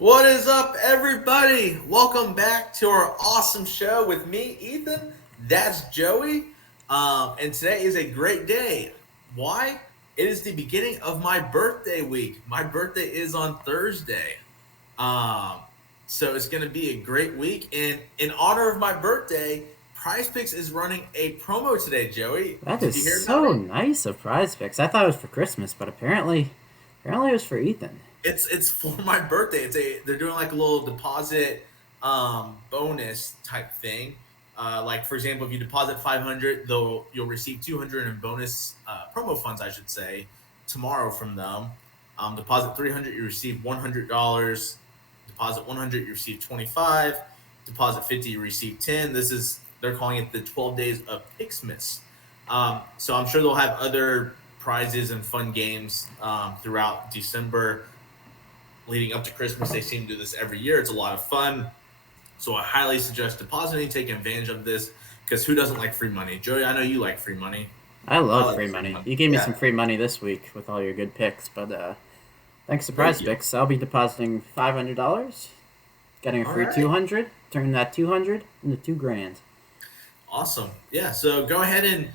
What is up, everybody? Welcome back to our awesome show with me, Ethan. That's Joey. And today is a great day. Why? It is the beginning of my birthday week. My birthday is on Thursday. Um, so it's going to be a great week. And in honor of my birthday, Prizepicks is running a promo today, Joey. That Did is you hear about so it? nice of Prize Picks. I thought it was for Christmas, but apparently it was for Ethan. It's for my birthday. They're doing like a little deposit bonus type thing. Like for example, if you deposit 500, you'll receive 200 in bonus promo funds, I should say, tomorrow from them. Deposit 300, you receive $100. Deposit 100, you receive 25. Deposit 50, you receive 10. They're calling it the 12 days of Pixmas. So I'm sure they'll have other prizes and fun games throughout December leading up to Christmas. They seem to do this every year. It's a lot of fun. So I highly suggest depositing, taking advantage of this because who doesn't like free money? Joey, I know you like free money. I I love like free free money. money. You gave me Yeah, some free money this week with all your good picks, but thanks to thank Prize you. Picks, I'll be depositing $500, getting a All free right. 200, turning that 200 into 2 grand. Awesome. Yeah. So go ahead and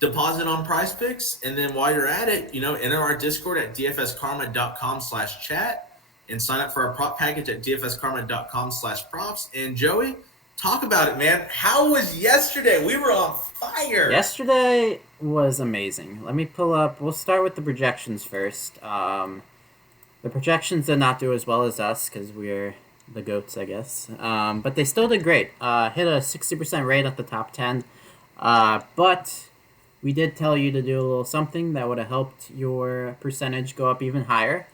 deposit on Price Picks. And then while you're at it, enter our Discord at dfskarma.com/chat and sign up for our prop package at dfskarma.com/props. And Joey, talk about it, man. How was yesterday? We were on fire. Yesterday was amazing. Let me pull up. We'll start with the projections first. The projections did not do as well as us because we're the goats, I guess. But they still did great. Hit a 60% rate at the top 10. But we did tell you to do a little something that would have helped your percentage go up even higher.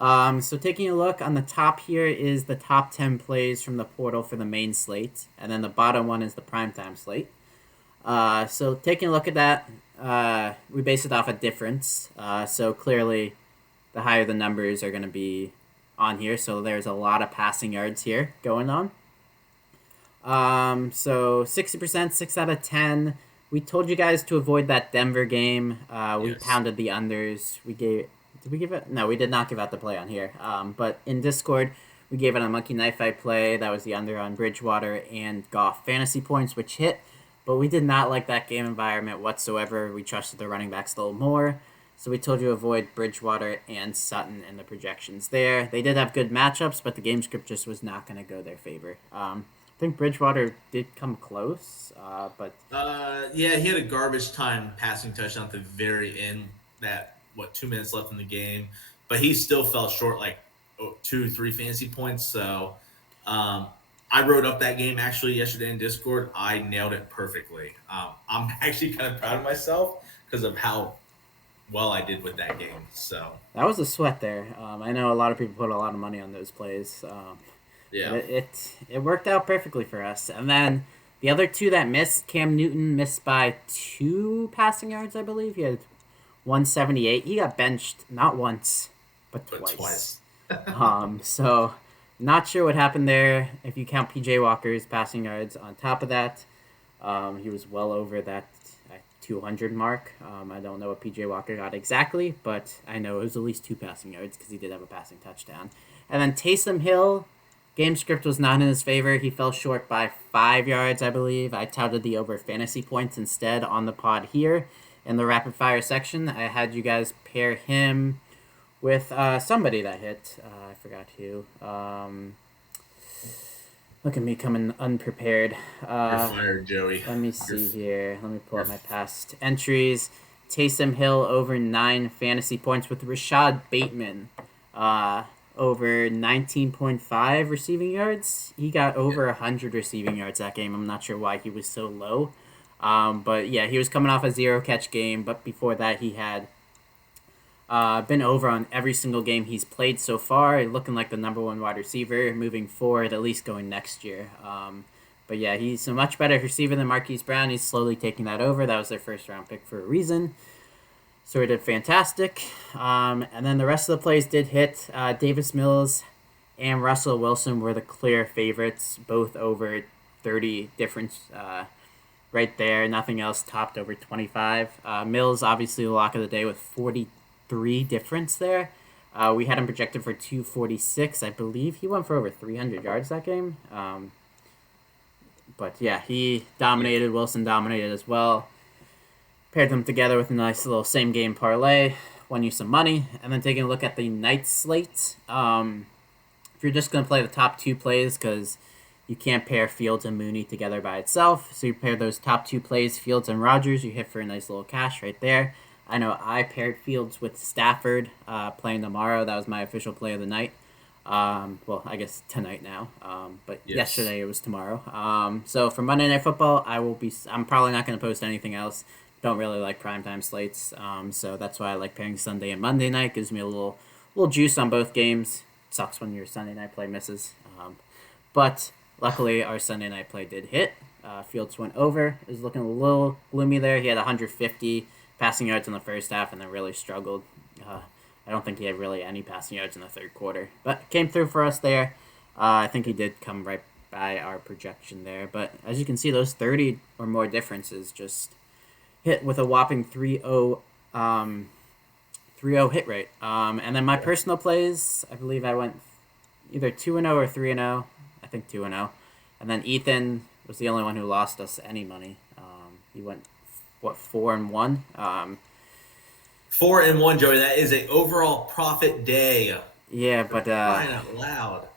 So taking a look on the top here is the top 10 plays from the portal for the main slate, and then the bottom one is the primetime slate. So taking a look at that, we base it off a difference. So clearly, the higher the numbers are going to be on here. So there's a lot of passing yards here going on. So 60%, 6 out of 10. We told you guys to avoid that Denver game. We Yes. pounded the unders. Did we give it? No, we did not give out the play on here. But in Discord, we gave it a Monkey Knife Fight play. That was the under on Bridgewater and Goff fantasy points, which hit. But we did not like that game environment whatsoever. We trusted the running backs a little more. So we told you to avoid Bridgewater and Sutton in the projections there. They did have good matchups, but the game script just was not going to go their favor. I think Bridgewater did come close, but Yeah, he had a garbage time passing touchdown at the very end. That what 2 minutes left in the game, but he still fell short like 2, 3 fantasy points. So um, I wrote up that game actually yesterday in Discord. I nailed it perfectly. I'm actually kind of proud of myself because of how well I did with that game. So that was a sweat there. I know a lot of people put a lot of money on those plays, but yeah, it worked out perfectly for us. And then the other two that missed, Cam Newton missed by 2 passing yards, I believe. He had 178. He got benched not once, but but twice. twice. So not sure what happened there. If you count PJ Walker's passing yards on top of that, he was well over that 200 mark. I don't know what PJ Walker got exactly, but I know it was at least 2 passing yards because he did have a passing touchdown. And then Taysom Hill, game script was not in his favor. He fell short by 5 yards, I believe. I touted the over fantasy points instead on the pod here in the rapid fire section. I had you guys pair him with somebody that hit. I forgot who. Look at me coming unprepared. You're fired, Joey. Let me You're see here. Let me pull you're up my past entries. Taysom Hill over 9 fantasy points with Rashad Bateman. Uh, Over 19.5 receiving yards. He got yeah. over 100 receiving yards that game. I'm not sure why he was so low. But yeah, he was coming off a zero catch game. But before that, he had been over on every single game he's played so far, looking like the number one wide receiver moving forward, at least going next year. But yeah, he's a much better receiver than Marquise Brown. He's slowly taking that over. That was their first round pick for a reason. So he did fantastic. And then the rest of the plays did hit. Davis Mills and Russell Wilson were the clear favorites, both over 30 difference right there. Nothing else topped over 25. Mills, obviously, the lock of the day with 43 difference there. We had him projected for 246. I believe he went for over 300 yards that game. But yeah, he Yeah. dominated. Wilson dominated as well. Paired them together with a nice little same game parlay. Won you some money. And then taking a look at the night slate. If you're just going to play the top two plays, because you can't pair Fields and Mooney together by itself. So you pair those top two plays, Fields and Rodgers, you hit for a nice little cash right there. I know I paired Fields with Stafford playing tomorrow. That was my official play of the night. Well, I guess tonight now. But Yes. yesterday it was tomorrow. So for Monday Night Football, I'm probably not going to post anything else. Don't really like primetime slates. So that's why I like pairing Sunday and Monday night. Gives me a little juice on both games. Sucks when your Sunday night play misses. But luckily, our Sunday night play did hit. Fields went over. It was looking a little gloomy there. He had 150 passing yards in the first half and then really struggled. I don't think he had really any passing yards in the third quarter. But came through for us there. I think he did come right by our projection there. But as you can see, those 30 or more differences just hit with a whopping 3-0 3-0 hit rate. And then my personal plays, I believe I went either 2-0 or 3-0. I think 2-0. And then Ethan was the only one who lost us any money. He went, 4-1. 4-1, Joey. That is a overall profit day. Yeah, For but crying out loud.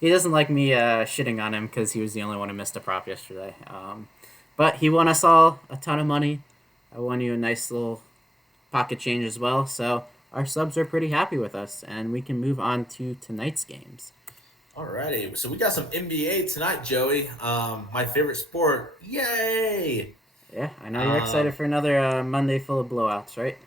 he doesn't like me shitting on him because he was the only one who missed a prop yesterday. But he won us all a ton of money. I won you a nice little pocket change as well. So our subs are pretty happy with us, and we can move on to tonight's games. Alrighty, so we got some NBA tonight, Joey. My favorite sport. Yay! Yeah, I know you're excited Um, for another Monday full of blowouts, right?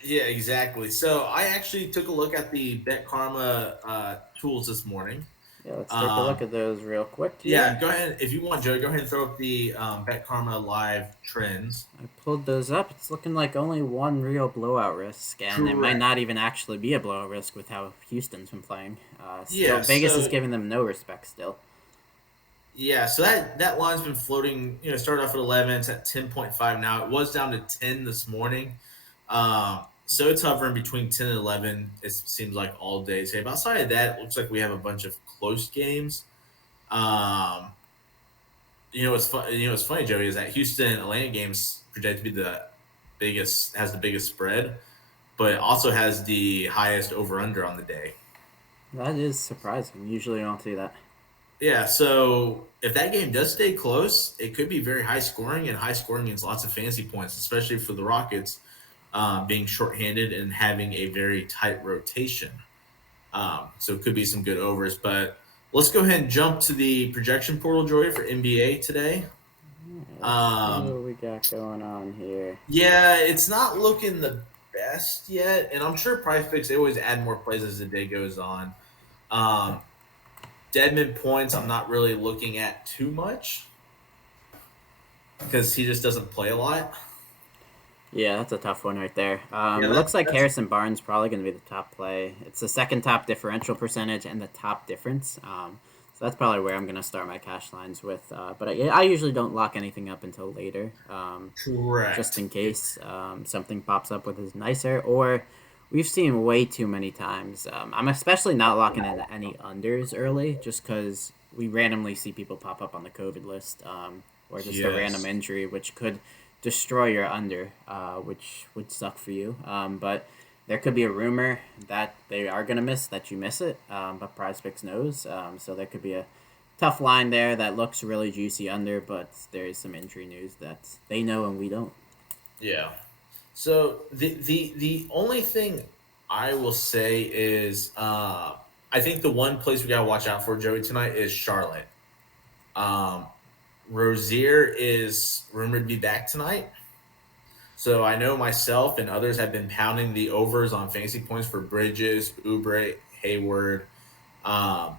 yeah, exactly. So I actually took a look at the Bet Karma tools this morning. Yeah, let's take a look Um, at those real quick here. yeah, go ahead if you want, Joey. Go ahead and throw up the Bet Karma live trends. I pulled those up. It's looking like only one real blowout risk, and it might Correct. not even actually be a blowout risk with how Houston's been playing. Still, Yeah. Vegas is So giving them no respect still. yeah, so that line's been floating. Started off at 11. It's at 10.5 now. It was down to 10 this morning. So it's hovering between 10 and 11. It seems like all day today. But outside of that, it looks like we have a bunch of close games. Um, what's funny, Joey, is that Houston Atlanta games projected to be has the biggest spread, but it also has the highest over under on the day. That is surprising. Usually, you don't see that. Yeah, so if that game does stay close, it could be very high scoring, and high scoring means lots of fantasy points, especially for the Rockets being shorthanded and having a very tight rotation. So it could be some good overs. But let's go ahead and jump to the projection portal, Joy, for NBA today. Alright, let's see Um, what we got going on here. yeah, it's not looking the best yet, and I'm sure Prizepicks they always add more plays as the day goes on. Um, Deadman points, I'm not really looking at too much because he just doesn't play a lot. Yeah, that's a tough one right there. Yeah, It looks like that's Harrison Barnes probably going to be the top play. It's the second top differential percentage and the top difference. So that's probably where I'm going to start my cash lines with. But I usually don't lock anything up until later, just correct. in case something pops up with his nicer. Or we've seen way too many times. I'm especially not locking in any unders early, just because we randomly see people pop up on the COVID list, or just a random Yes. injury, which could destroy your under, which would suck for you. But there could be a rumor that they are gonna miss that you miss it, but PrizePicks knows. So there could be a tough line there that looks really juicy under, but there is some injury news that they know and we don't. Yeah. So the only thing I will say is I think the one place we gotta watch out for Joey tonight is Charlotte. Um, Rozier is rumored to be back tonight. So I know myself and others have been pounding the overs on fantasy points for Bridges, Oubre, Hayward. Um,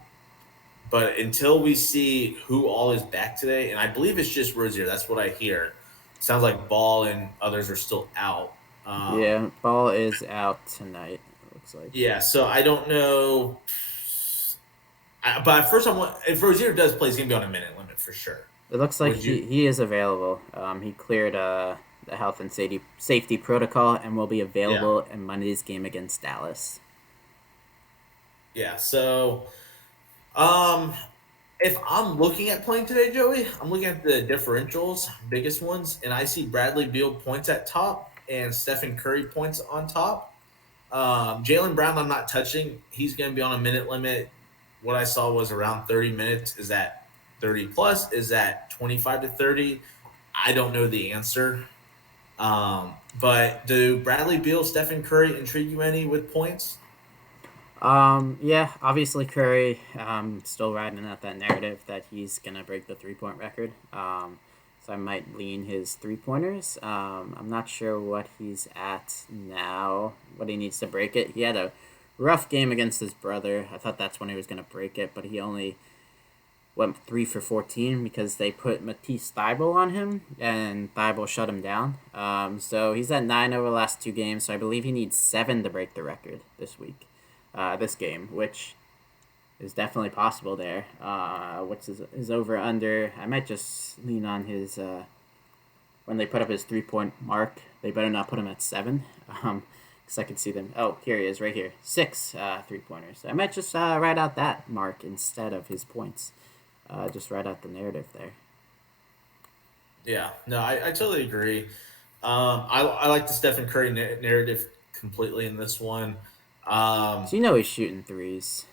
but until we see who all is back today, and I believe it's just Rozier, that's what I hear. Sounds like Ball and others are still out. Yeah, ball is out tonight. It looks like. Yeah, so I don't know. But at first, I want if Rozier does play, he's gonna be on a minute limit for sure. It looks like Would he, you? he is available. He cleared the health and safety protocol and will be Yeah. available in Monday's game against Dallas. Yeah. So, um, if I'm looking at playing today, Joey, I'm looking at the differentials, biggest ones, and I see Bradley Beal points at top and Stephen Curry points on top. Jalen Brown, I'm not touching. He's going to be on a minute limit. What I saw was around 30 minutes. Is that 30 plus? Is that 25 to 30? I don't know the answer. But do Bradley Beal, Stephen Curry intrigue you any with points? Yeah, obviously Curry, still riding out that narrative that he's gonna break the 3 point record. So I might lean his 3 pointers. I'm not sure what he's at now, what he needs to break it. He had a rough game against his brother. I thought that's when he was gonna break it, but he only went 3 for 14 because they put Matisse Thybulle on him, and Thybulle shut him down. So he's at 9 over the last 2 games. So I believe he needs 7 to break the record this week, this game, which is definitely possible there. What's his over under? I might just lean on his when they put up his 3 point mark. They better not put him at 7. Because I could see them. Oh, here he is, right here. 6 3 pointers. I might just write out that mark instead of his points. Just write out the narrative there. Yeah, no, I totally agree. I like the Stephen Curry narrative completely in this one. Um, So you know he's shooting threes.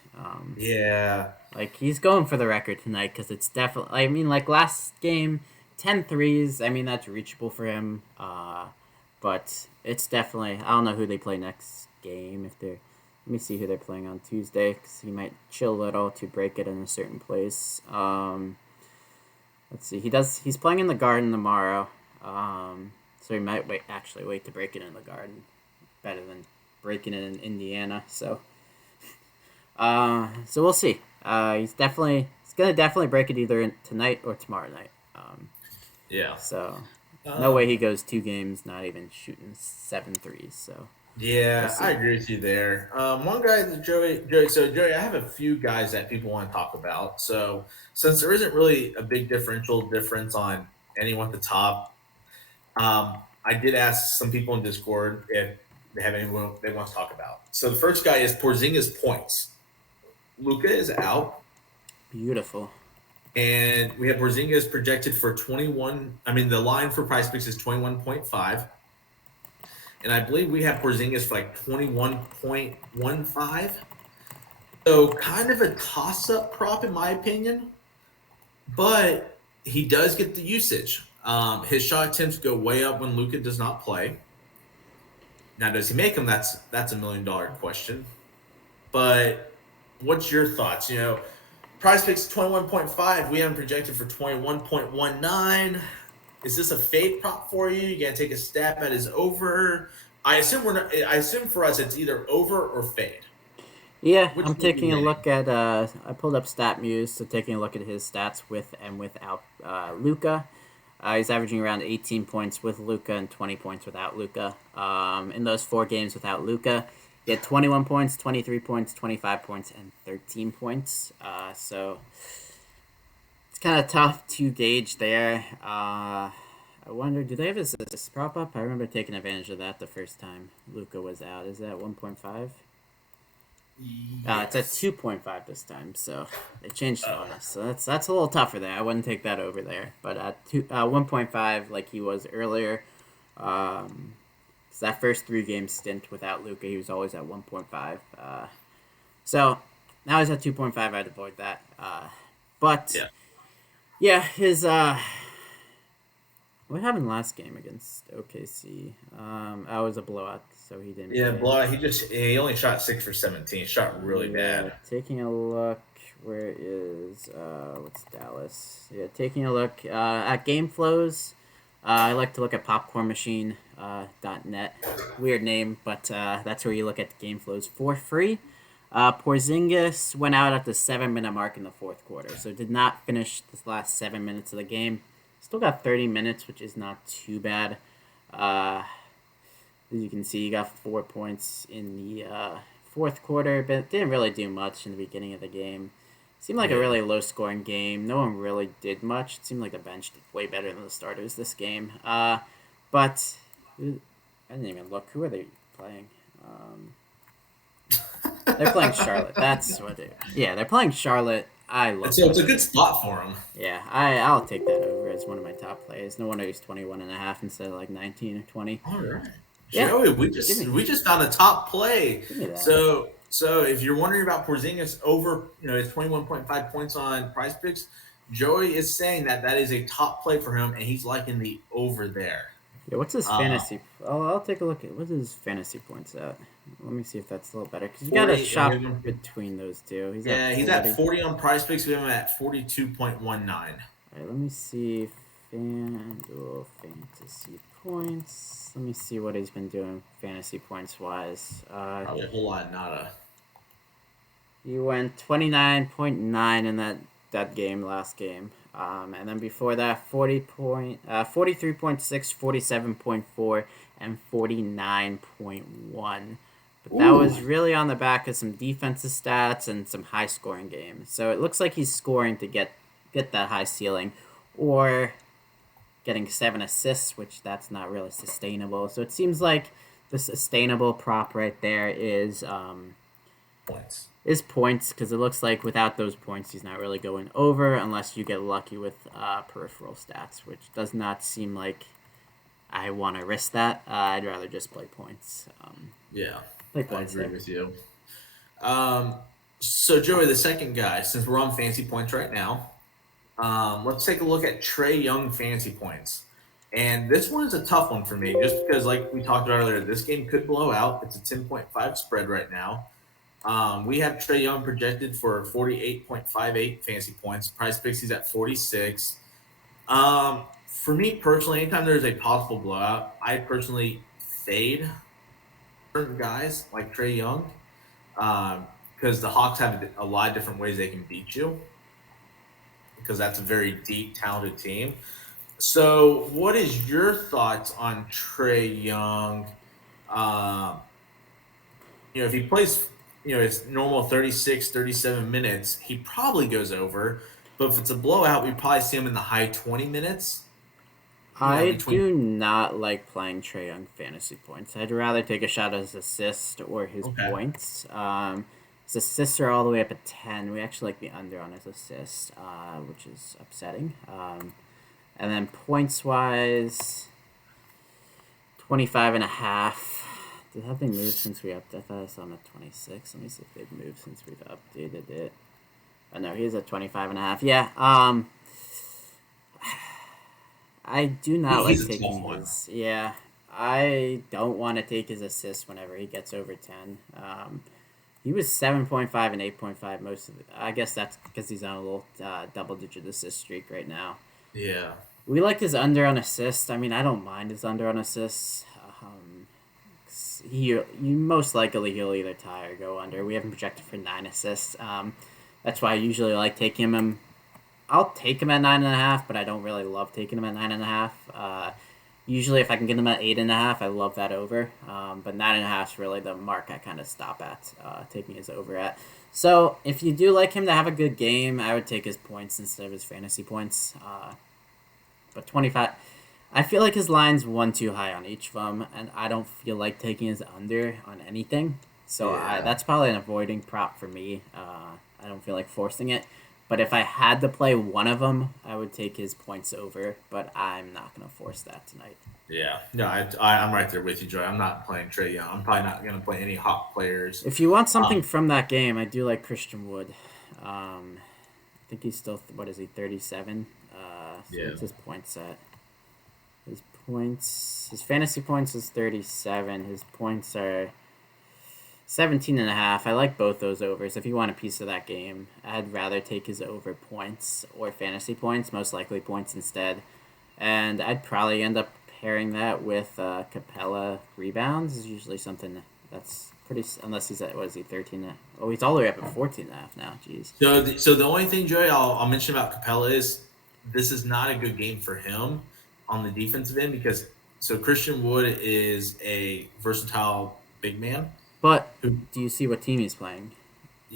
yeah, Like he's going for the record tonight because it's definitely. I mean, like last game, 10 threes. I mean that's reachable for him. But it's definitely. I don't know who they play next game. If they're, let me see who they're playing on Tuesday because he might chill a little to break it in a certain place. Let's see. He's playing in the Garden tomorrow. So he might wait to break it in the Garden. Better than breaking it in Indiana. So we'll see. He's gonna definitely break it either tonight or tomorrow night. yeah. So no way Um, he goes 2 games not even shooting 7 threes. So we'll Yeah, I see. agree with you there. One guy that Joey. So Joey, I have a few guys that people want to talk about. So since there isn't really a big differential difference on anyone at the top, I did ask some people in Discord if they have anyone they want to talk about. So the first guy is Porzingis Points. Luca is out, Beautiful. and we have Porzingis projected for 21. I mean, the line for Price Picks is 21.5. And I believe we have Porzingis for like 21.15. So kind of a toss-up prop in my opinion, but he does get the usage. His shot attempts go way up when Luka does not play. Now, does he make them? That's $1 million question. But what's your thoughts? Price Picks 21.5. We have him projected for 21.19. Is this a fade prop for you? You gotta take a stab at his over. I assume for us it's either over or fade. Yeah, Which I'm way you taking a leaning? look at. I pulled up StatMuse, so taking a look at his stats with and without Luca. He's averaging around 18 points with Luca and 20 points without Luca. In those 4 games without Luca, he had 21 points, 23 points, 25 points, and 13 points. So it's kind of tough to gauge there. I wonder, do they have his assist prop up? I remember taking advantage of that the first time Luca was out. Is that 1.5? It's at Yes. 2.5 this time, so they changed it Oh, on us. So that's a little tougher there. I wouldn't take that over there, but at 1.5 like he was earlier, um, so that first 3 game stint without Luca, he was always at 1.5. So now he's at 2.5. I'd avoid that. But yeah. yeah, his what happened last game against OKC? I was a blowout, so he didn't Yeah, play. Blah. He only shot 6 for 17. He shot really Yeah, bad. taking a look. Where is what's Dallas? Yeah, taking a look at game flows. I like to look at Popcorn Machine .net. Weird name, but that's where you look at the game flows for free. Porzingis went out at the 7 minute mark in the fourth quarter, so did not finish the last 7 minutes of the game. Still got 30 minutes, which is not too bad. Uh, as you can see, he got 4 points in the fourth quarter, but didn't really do much in the beginning of the game. Seemed like a Yeah. really low scoring game. No one really did much. It seemed like the bench did way better than the starters this game. But I didn't even look. Who are they playing? Um, They're playing Charlotte. That's what it. Yeah, they're playing Charlotte. I And love so that it's a good over. spot for him. Yeah, I'll take that over as one of my top plays. No wonder he's 21.5 instead of like 19 or 20. All right, Yeah, Joey, give me we just found a top play. give me that. So if you're wondering about Porzingis over, his 21.5 points on Prize Picks, Joey is saying that that is a top play for him, and he's liking the over there. Yeah, what's his Uh, fantasy? I'll take a look at what's his fantasy points at. Let me see if that's a little better because you got to 40, and we have shop him. between those two. He's at Yeah, he's at 40. 40 on Prize Picks. We have him at 42.19. All right, let me see FanDuel fantasy points. Let me see what he's been doing fantasy points wise. Probably a whole lot, nada. He went 29.9 in that game last game. And then before that 43.6, 47.4 and 49.1. But that Ooh, was really on the back of some defensive stats and some high scoring games. So it looks like he's scoring to get that high ceiling or getting 7 assists, which that's not really sustainable. So it seems like the sustainable prop right there points. is points because it looks like without those points he's not really going over unless you get lucky with peripheral stats, which does not seem like I want to risk that. I'd rather just play points. Yeah, Play I points agree there. with you. Um, so Joey, the second guy, since we're on fancy points right now, let's take a look at Trey Young fancy points. And this one is a tough one for me, just because, like we talked about earlier, this game could blow out. It's a 10.5 spread right now. We have Trey Young projected for 48.58 fancy points. Price picks he's at 46. For me personally, anytime there's a possible blowout, I personally fade certain guys like Trey Young because the Hawks have a lot of different ways they can beat you because that's a very deep, talented team. So, what is your thoughts on Trey Young? Um, if he plays, his normal 36, 37 minutes, he probably goes over. But if it's a blowout, we probably see him in the high 20 minutes. I Between. do not like playing Trey Young fantasy points. I'd rather take a shot at his assist or his Okay. points. His assists are all the way up at 10. We actually like the under on his assists, which is upsetting. And then points wise, 25.5. Have they moved since we updated? I thought I saw him at 26. Let me see if they've moved since we've updated it. Oh no, he's at 25.5. Yeah. I do not like He's a tough taking one. his. Yeah, I don't want to take his assists whenever he gets over 10. He was 7.5 and 8.5 most of it. I guess that's because he's on a little double-digit assist streak right now. Yeah. We like his under on assists. I mean, I don't mind his under on assists. You most likely he'll either tie or go under. We have him projected for 9 assists. That's why I usually like taking him. I'll take him at 9.5, but I don't really love taking him at 9.5. Usually, if I can get him at 8.5, I love that over. But 9.5 is really the mark I kind of stop at, taking his over at. So if you do like him to have a good game, I would take his points instead of his fantasy points. But 25, I feel like his line's one too high on each of them, and I don't feel like taking his under on anything. So Yeah. that's probably an avoiding prop for me. I don't feel like forcing it. But if I had to play one of them, I would take his points over. But I'm not going to force that tonight. Yeah. No, I'm right there with you, Joy. I'm not playing Trey Young. I'm probably not going to play any hot players. If you want something Um, from that game, I do like Christian Wood. I think he's still, what is he, 37? So yeah. what's his points at? His fantasy points is 37. His points are 17.5. I like both those overs. If you want a piece of that game, I'd rather take his over points or fantasy points, most likely points instead. And I'd probably end up pairing that with Capella rebounds. Is usually something that's pretty, unless he's at, what is he, 13? Oh, he's all the way up at 14.5 now. Jeez. So the only thing, Joey, I'll mention about Capella is this is not a good game for him on the defensive end because Christian Wood is a versatile big man But who. do you see what team he's playing?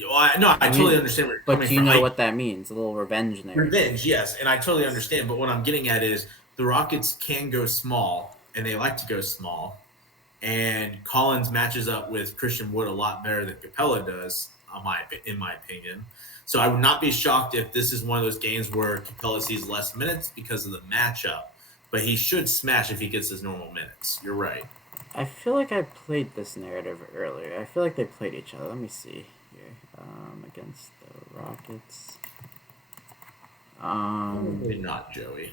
I totally understand where you're But coming do you from. know what that means? A little revenge narrative. Revenge, yes, and I totally understand. But what I'm getting at is the Rockets can go small, and they like to go small. and Collins matches up with Christian Wood a lot better than Capella does, in my opinion. So I would not be shocked if this is one of those games where Capella sees less minutes because of the matchup, but he should smash if he gets his normal minutes. You're right. I feel like I played this narrative earlier. I feel like they played each other. Let me see here. Against the Rockets. Probably not, Joey.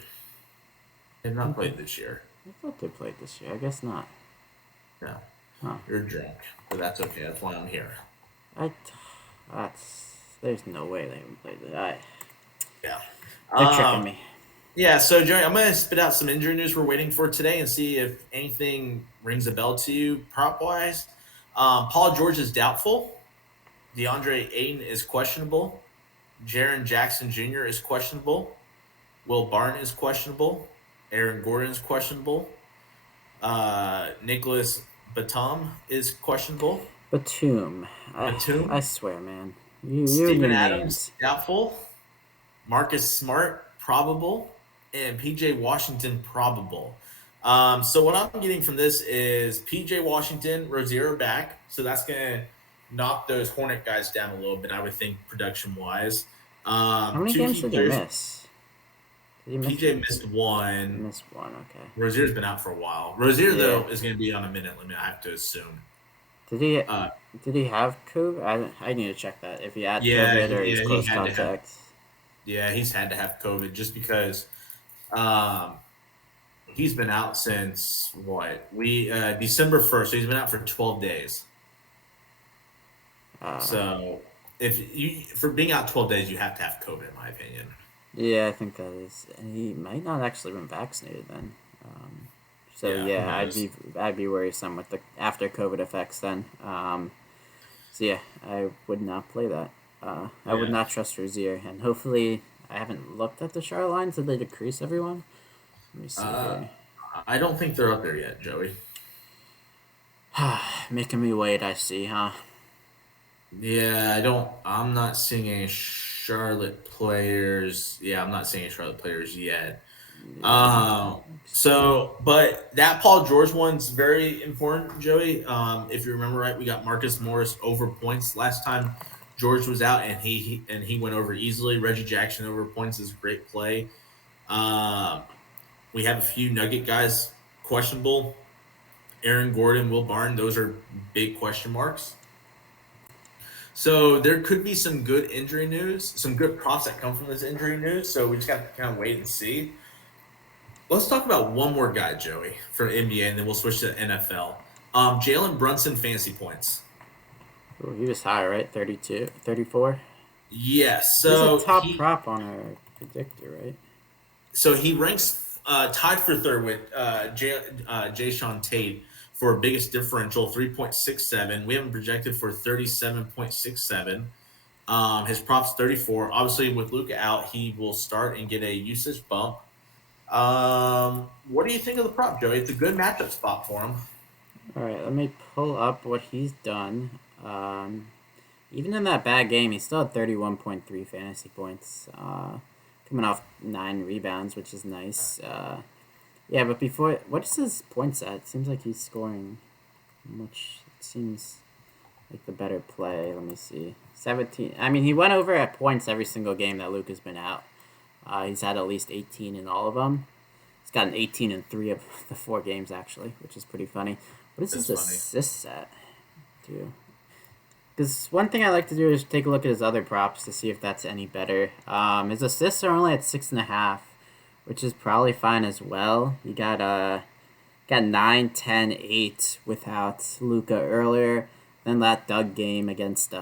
They have not played this year. I thought they played this year. I guess not. No. Huh. You're drunk, but that's okay. That's why I'm here. There's no way they haven't played it. Yeah. They're tricking me. Yeah, so Joey, I'm going to spit out some injury news we're waiting for today and see if anything rings a bell to you prop-wise. Paul George is doubtful. DeAndre Ayton is questionable. Jaren Jackson Jr. is questionable. Will Barton is questionable. Aaron Gordon is questionable. Nicholas Batum is questionable. Batum. Batum. I swear, man. You and Steven your Adams, names. doubtful. Marcus Smart, probable. And PJ Washington, probable. So what I'm getting from this is PJ Washington, Rozier back. So that's going to knock those Hornet guys down a little bit, I would think, production-wise. How many games did he miss? PJ missed one. He missed one, okay. Rozier's been out for a while. Rozier, though, is going to be on a minute limit, I have to assume. Did he have COVID? I need to check that. If he had COVID or he's close contact. He's had to have COVID just because he's been out since December 1st. So he's been out for 12 days. So for being out 12 days, you have to have COVID, in my opinion. Yeah, I think that is. And he might not actually been vaccinated then. I'd be worrisome with the after COVID effects then. I would not play that. I would not trust Rozier, and hopefully I haven't looked at the Charlotte lines. Did they decrease everyone? Let me see here. I don't think they're up there yet, Joey. Making me wait, I see, huh? Yeah, I'm not seeing any Charlotte players. Yeah, I'm not seeing any Charlotte players yet. But that Paul George one's very important, Joey. If you remember right, we got Marcus Morris over points last time George was out, and he went over easily. Reggie Jackson over points is a great play. We have a few Nugget guys questionable. Aaron Gordon, Will Barton, those are big question marks. So there could be some good injury news, some good props that come from this injury news. So we just got to kind of wait and see. Let's talk about one more guy, Joey, for NBA, and then we'll switch to NFL. Jalen Brunson fantasy points. Ooh, he was high, right? 32, 34? Yes. So he's a top prop on our predictor, right? So he ranks tied for third with Jayshawn Tate for biggest differential, 3.67. We have him projected for 37.67. His prop's 34. Obviously, with Luka out, he will start and get a usage bump. What do you think of the prop, Joey? It's a good matchup spot for him. All right, let me pull up what he's done. Even in that bad game, he still had 31.3 fantasy points. Coming off 9 rebounds, which is nice. But before, what is his points at? It seems like he's scoring much. It seems like the better play. Let me see. 17. I mean, he went over at points every single game that Luka's been out. He's had at least 18 in all of them. He's got an 18 in 3 of the 4 games, actually, which is pretty funny. What is his assists at? Because one thing I like to do is take a look at his other props to see if that's any better. His assists are only at 6.5, which is probably fine as well. He got 9, 10, 8 without Luka earlier. Then that Doug game against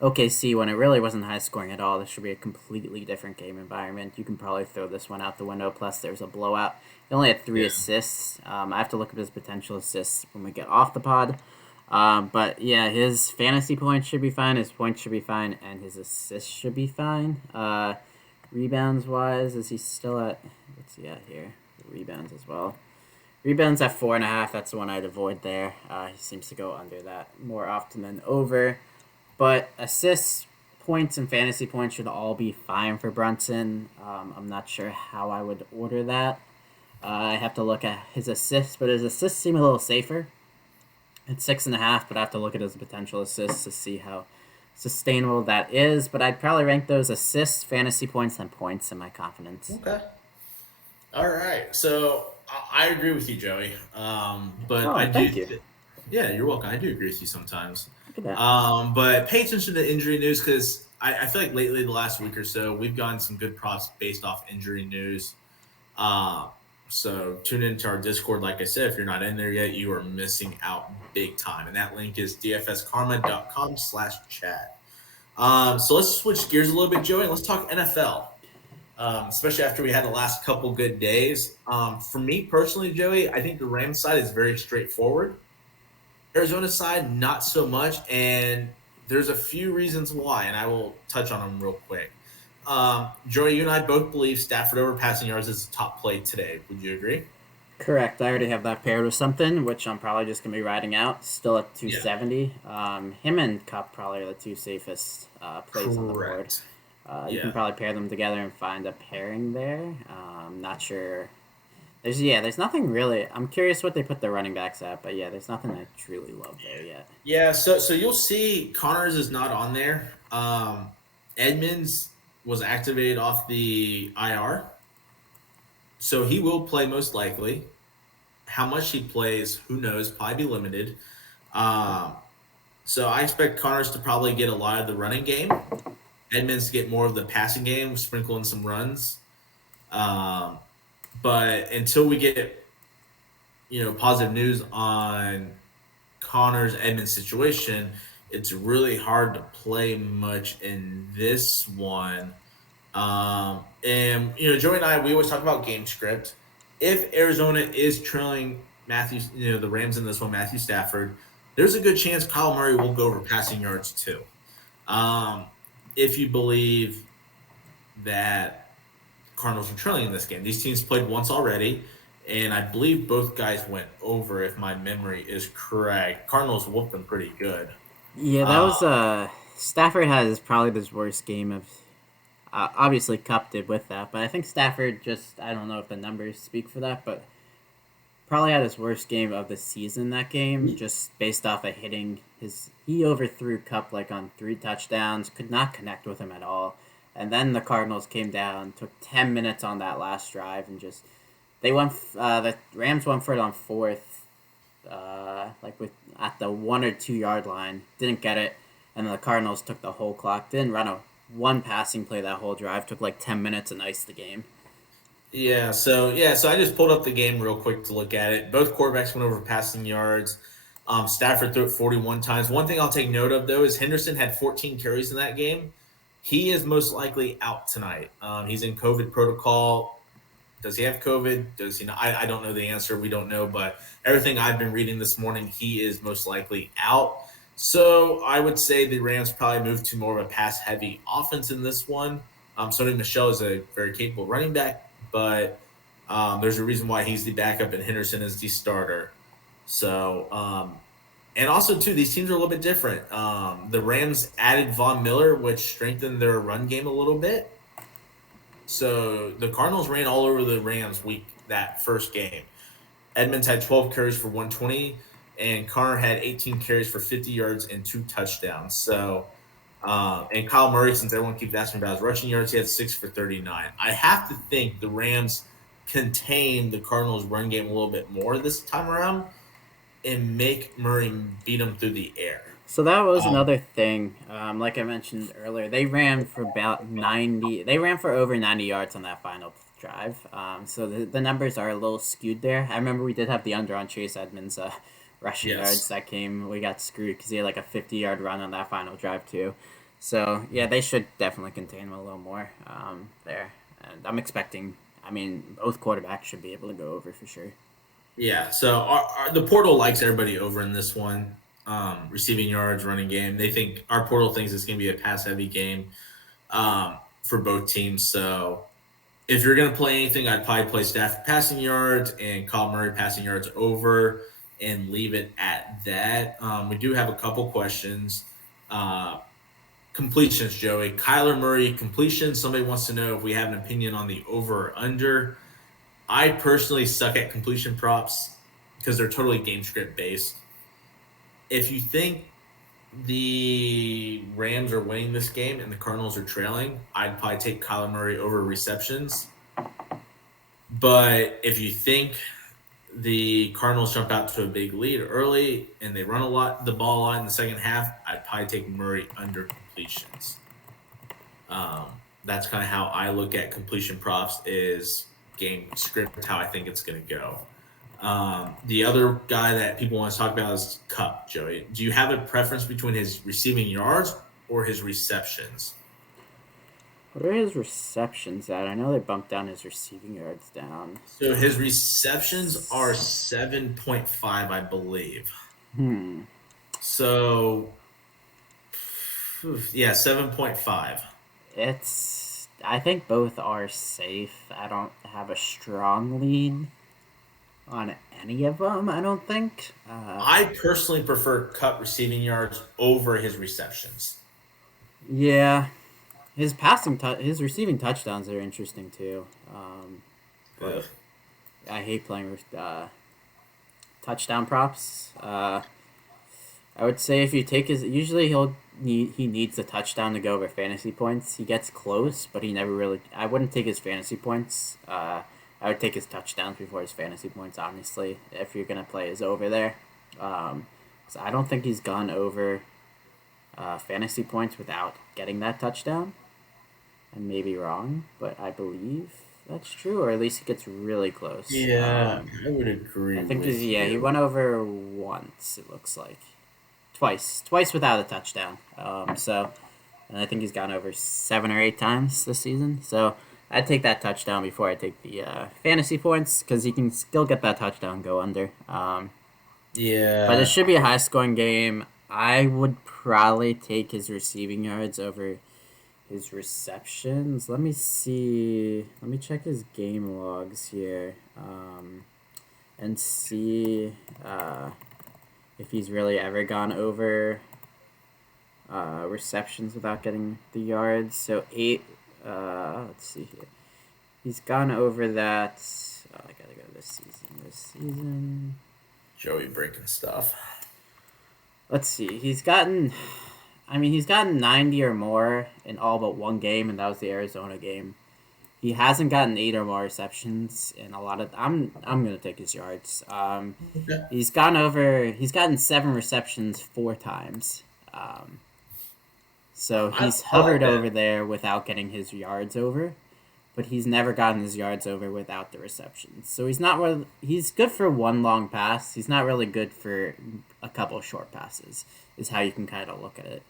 OKC, when it really wasn't high scoring at all. This should be a completely different game environment. You can probably throw this one out the window. Plus, there's a blowout. He only had 3 assists. I have to look at his potential assists when we get off the pod. But yeah, his fantasy points should be fine. His points should be fine, and his assists should be fine. Rebounds wise, is he still at? What's he at here? Rebounds as well. Rebounds at 4.5. That's the one I'd avoid there. He seems to go under that more often than over. But assists, points, and fantasy points should all be fine for Brunson. I'm not sure how I would order that. I have to look at his assists, but his assists seem a little safer. It's 6.5, but I have to look at his potential assists to see how sustainable that is. But I'd probably rank those assists, fantasy points, and points in my confidence. Okay. All right. So I agree with you, Joey. But I Oh, do. thank you. Yeah, you're welcome. I do agree with you sometimes. Look at that. But pay attention to injury news because I feel like lately, the last week or so, we've gotten some good props based off injury news. Uh, so tune into our Discord. Like I said, if you're not in there yet, you are missing out big time. And that link is dfskarma.com/chat. So let's switch gears a little bit, Joey, and let's talk NFL. Especially after we had the last couple good days. For me personally, Joey, I think the Rams side is very straightforward. Arizona side, not so much. And there's a few reasons why, and I will touch on them real quick. Joey, you and I both believe Stafford over passing yards is the top play today. Would you agree? Correct. I already have that paired with something, which I'm probably just gonna be riding out. Still at Yeah. 270. Him and Cup probably are the two safest plays on the board. Correct. You can Yeah. probably pair them together and find a pairing there. Not sure. There's nothing really. I'm curious what they put the running backs at, but yeah, there's nothing I truly love there yet. Yeah, so you'll see Connors is not on there. Edmonds was activated off the IR, so he will play most likely. How much he plays, who knows? Probably be limited. Um, so I expect Connors to probably get a lot of the running game. Edmonds to get more of the passing game, sprinkle in some runs. Um, but until we get positive news on Connor's Edmonds situation, it's really hard to play much in this one. And Joey and I, we always talk about game script. If Arizona is trailing Matthew, the Rams in this one, Matthew Stafford, there's a good chance Kyle Murray will go over passing yards too. Um, if you believe that Cardinals are trailing in this game, these teams played once already, and I believe both guys went over. If my memory is correct, Cardinals whooped them pretty good. Yeah, that Uh, was Stafford has probably his worst game of. Obviously, Cup did with that, but I think Stafford just I don't know if the numbers speak for that, but probably had his worst game of the season that game, just based off of hitting his. He overthrew Cup like on 3 touchdowns, could not connect with him at all. And then the Cardinals came down, took 10 minutes on that last drive, and just they went. The Rams went for it on fourth, like with at the 1 or 2 yard line, didn't get it, and the Cardinals took the whole clock. Didn't run a one passing play that whole drive. Took like 10 minutes and iced the game. so I just pulled up the game real quick to look at it. Both quarterbacks went over passing yards. Stafford threw it 41 times. One thing I'll take note of though is Henderson had 14 carries in that game. He is most likely out tonight. He's in COVID protocol. Does he have COVID? Does he not? I don't know the answer. We don't know, but everything I've been reading this morning, he is most likely out. So I would say the Rams probably move to more of a pass heavy offense in this one. Sonny Michelle is a very capable running back, but there's a reason why he's the backup and Henderson is the starter. So, and also too, these teams are a little bit different. The Rams added Von Miller, which strengthened their run game a little bit. So the Cardinals ran all over the Rams week that first game. Edmonds had 12 carries for 120, and Connor had 18 carries for 50 yards and 2 touchdowns. So, and Kyle Murray, since everyone keeps asking about his rushing yards, he had 6 for 39. I have to think the Rams contain the Cardinals' run game a little bit more this time around and make Murray beat him through the air. So that was Um, another thing. Like I mentioned earlier, they ran for about 90. They ran for over 90 yards on that final drive. So the numbers are a little skewed there. I remember we did have the under on Chase Edmonds' rushing yards yes. that game. We got screwed because he had like a 50-yard run on that final drive too. So yeah, they should definitely contain him a little more there. And I'm expecting. I mean, both quarterbacks should be able to go over for sure. Yeah. So the portal likes everybody over in this one. Receiving yards, running game. They think our portal thinks it's going to be a pass heavy game for both teams. So if you're going to play anything, I'd probably play Stafford passing yards and Kyle Murray passing yards over and leave it at that. We do have a couple questions. Uh, Completions, Joey. Kyler Murray completion. Somebody wants to know if we have an opinion on the over or under. I personally suck at completion props because they're totally game script based. If you think the Rams are winning this game and the Cardinals are trailing, I'd probably take Kyler Murray over receptions. But if you think the Cardinals jump out to a big lead early and they run the ball a lot in the second half, I'd probably take Murray under completions. That's kind of how I look at completion props is game script, how I think it's going to go. The other guy that people want to talk about is Cup, Joey. Do you have a preference between his receiving yards or his receptions? What are his receptions at? I know they bumped down his receiving yards down. So his receptions are 7.5, I believe. So, yeah, 7.5. I think both are safe. I don't have a strong lean on any of them, I don't think. I personally prefer Cup receiving yards over his receptions. Yeah. His his receiving touchdowns are interesting too. But I hate playing with touchdown props. I would say if you take usually he needs a touchdown to go over fantasy points. He gets close, but he never really. I wouldn't take his fantasy points. I would take his touchdowns before his fantasy points, honestly, if you're gonna play his over there. So I don't think he's gone over fantasy points without getting that touchdown. I may be wrong, but I believe that's true, or at least he gets really close. Yeah, I would agree. I think he went over once. It looks like twice without a touchdown. And I think he's gone over 7 or 8 times this season. So I'd take that touchdown before I take the fantasy points because he can still get that touchdown, go under. Yeah, but it should be a high scoring game. I would probably take his receiving yards over his receptions. Let me see. Let me check his game logs here, and see if he's really ever gone over receptions without getting the yards. So 8. Let's see here. He's gone over that. Oh, I gotta go to this season. Joey breaking stuff. Let's see. He's gotten 90 or more in all but one game, and that was the Arizona game. He hasn't gotten 8 or more receptions in a lot of. I'm gonna take his yards. He's gotten 7 receptions 4 times. So he's hovered over there without getting his yards over, but he's never gotten his yards over without the receptions. So he's good for one long pass. He's not really good for a couple of short passes, is how you can kind of look at it.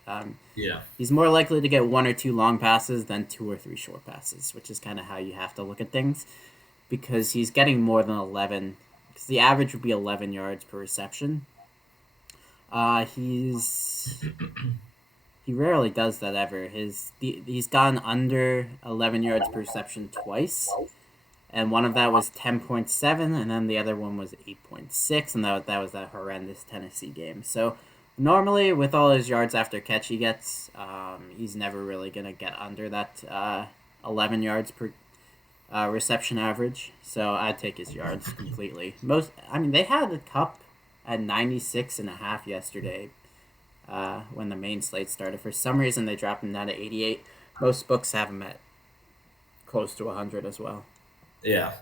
He's more likely to get 1 or 2 long passes than 2 or 3 short passes, which is kind of how you have to look at things, because he's getting more than 11. Because the average would be 11 yards per reception. He rarely does that ever. He's gone under 11 yards per reception twice, and one of that was 10.7, and then the other one was 8.6, and that was that horrendous Tennessee game. So normally, with all his yards after catch he gets, he's never really gonna get under that 11 yards per reception average. So I'd take his yards completely. They had the Cup at 96.5 yesterday. When the main slate started. For some reason, they dropped him down to 88. Most books have him at close to 100 as well. Yeah.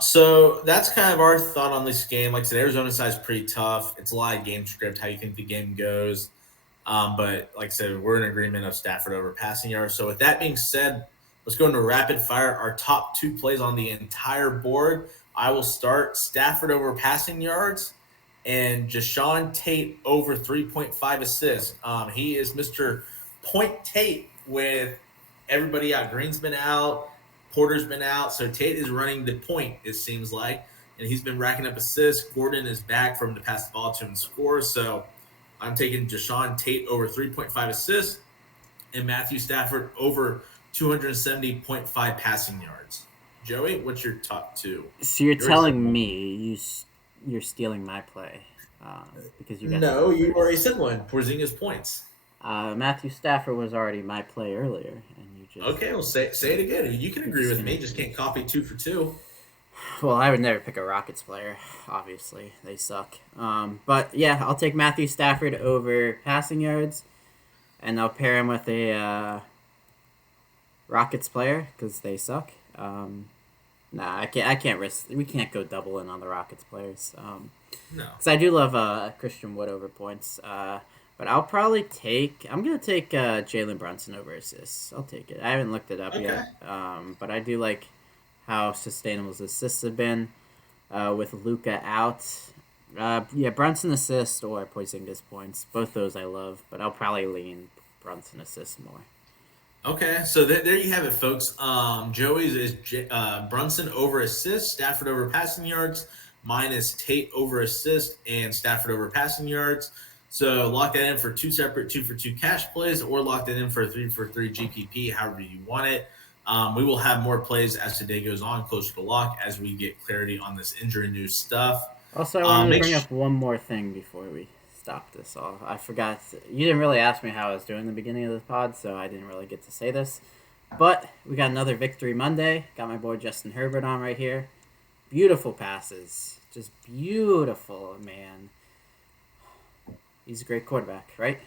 So that's kind of our thought on this game. Like I said, Arizona side is pretty tough. It's a lot of game script, how you think the game goes. But like I said, we're in agreement of Stafford over passing yards. So with that being said, let's go into rapid fire. Our top 2 plays on the entire board. I will start Stafford over passing yards and Jashawn Tate over 3.5 assists. He is Mr. Point Tate with everybody out. Green's been out. Porter's been out. So Tate is running the point, it seems like. And he's been racking up assists. Gordon is back from the pass the ball to him and score. So I'm taking Jashawn Tate over 3.5 assists and Matthew Stafford over 270.5 passing yards. Joey, what's your top 2? So you're telling me you're stealing my play because you got you already said one. Porzingis Points. Matthew Stafford was already my play earlier, and you just okay. Well, say it again. You can agree with me. Just can't copy 2 for 2. Well, I would never pick a Rockets player. Obviously, they suck. But yeah, I'll take Matthew Stafford over passing yards, and I'll pair him with a Rockets player because they suck. Nah, I can't. I can't risk. We can't go double in on the Rockets players. No. Because I do love Christian Wood over points. But I'll probably take. I'm gonna take Jalen Brunson over assists. I'll take it. I haven't looked it up Okay. yet. But I do like how sustainable his assists have been with Luca out. Yeah, Brunson assist or Porzingis points. Both those I love, but I'll probably lean Brunson assist more. Okay, so there you have it, folks. Joey's is Brunson over assist, Stafford over passing yards. Mine is Tate over assist and Stafford over passing yards. So lock that in for two separate 2 for 2 cash plays, or lock that in for a 3 for 3 GPP, however you want it. We will have more plays as today goes on, closer to lock, as we get clarity on this injury news stuff. Also, I wanted to Make bring sh- up one more thing before we stop this all. I forgot. You didn't really ask me how I was doing in the beginning of the pod, so I didn't really get to say this. But we got another Victory Monday. Got my boy Justin Herbert on right here. Beautiful passes. Just beautiful, man. He's a great quarterback, right?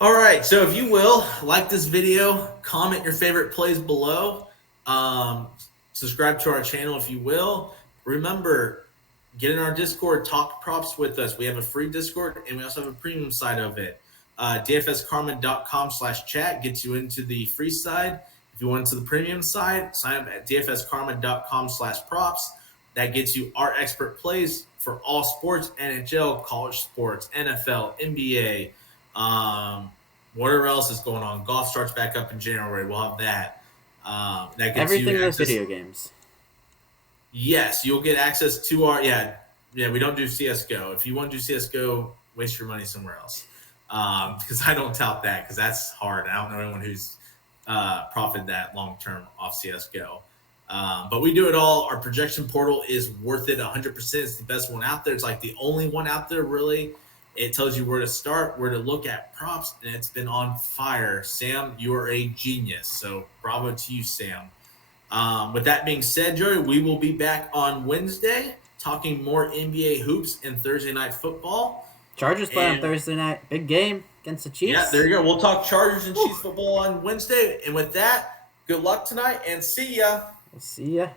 All right, so if you will, like this video, comment your favorite plays below, um, subscribe to our channel if you will. Remember, get in our Discord, talk props with us. We have a free Discord, and we also have a premium side of it. DFSkarma.com/chat gets you into the free side. If you want to the premium side, sign up at DFSkarma.com/props. That gets you our expert plays for all sports: NHL, college sports, NFL, NBA. Whatever else is going on. Golf starts back up in January. We'll have that. That gets you Everything with access. video games. Yes, you'll get access to our yeah. We don't do CS:GO. If you want to do CS:GO, waste your money somewhere else. Because I don't tout that because that's hard. I don't know anyone who's profited that long term off CS:GO. But we do it all. Our projection portal is worth it 100%. It's the best one out there. It's like the only one out there, really. It tells you where to start, where to look at props, and it's been on fire. Sam, you are a genius. So bravo to you, Sam. With that being said, Joey, we will be back on Wednesday talking more NBA hoops and Thursday night football. Chargers play on And Thursday night. Big game against the yeah, Chiefs. there you go. We'll talk Chargers and Whew. Chiefs football on Wednesday. And with that, good luck tonight and see ya. We'll see ya.